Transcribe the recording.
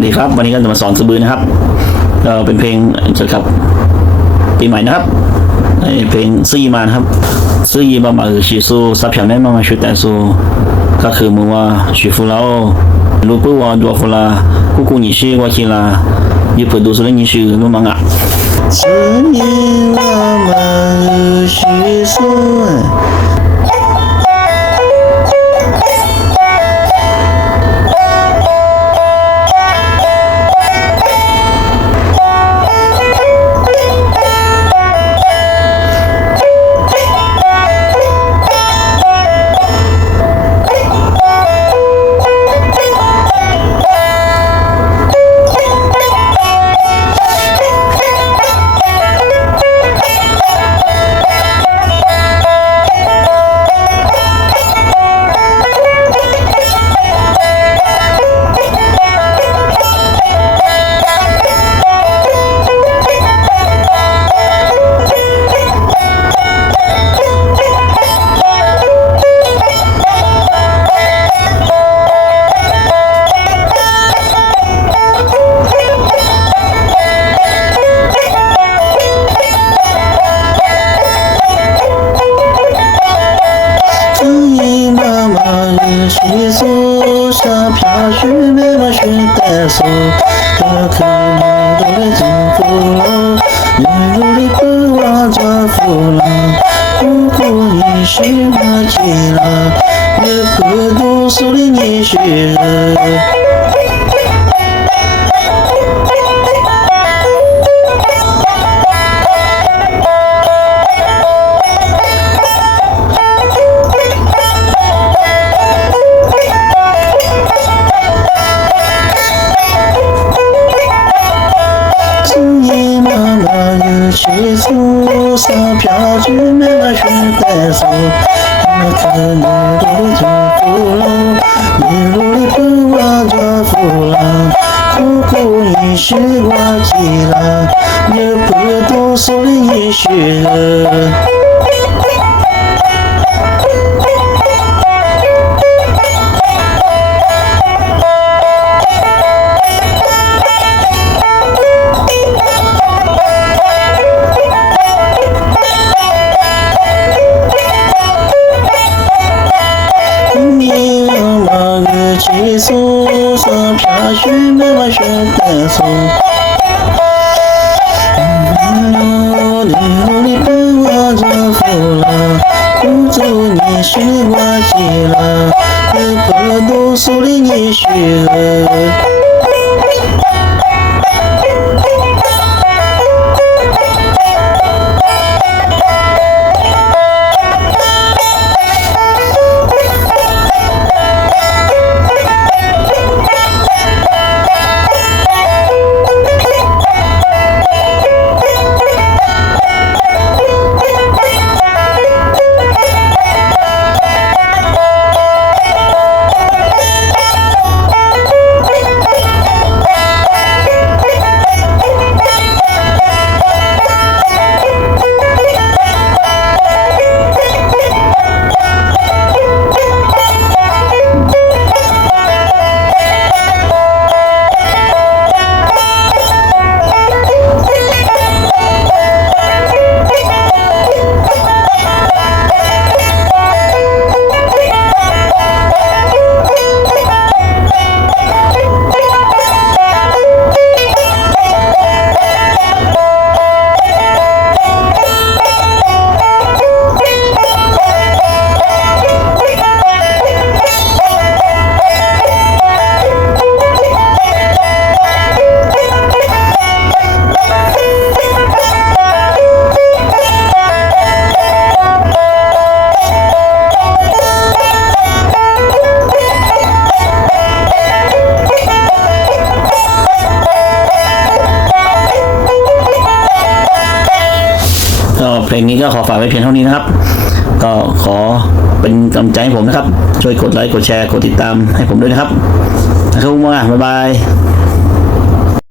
วัสดีครับ วันนี้ก็จะมาสอนสบือนะครับก็เป็นเพลงสดครับปีใหม่นะครับเพลงซื่อมานะครับซื่อมามาคือชีสูซับเฉียนแม่มามาชุดแต่สูก็คือมือว่าชีฟูเราลูปื้ว่าดัวฟูลากูกูนิชิว่าคีลายี่ปุ่นดูสุรินิชิลูมังอะซี่มามาชิซู 妈妈有许说，上飘雪没嘛雪带锁，可可你都来征服了，你努力不忘着父老，不顾你是我记了，也不读书的你是妈有些愁，上飘去没了雪带手，我看你都做父老，一路的不忘着父老，苦苦一时我记了，也不读书的一些。起诉，上飘雪没嘛雪带手。嗯，你努力不忘着父老，苦祝你是我记了，也不读书的你是人。 ลงนี้ก็ขอฝากไว้เพียงเท่านี้นะครับ ก็ขอเป็นกำลังใจให้ผมนะครับ ช่วยกดไลค์กดแชร์กดติดตามให้ผมด้วยนะครับนะครับว่าบ๊ายบาย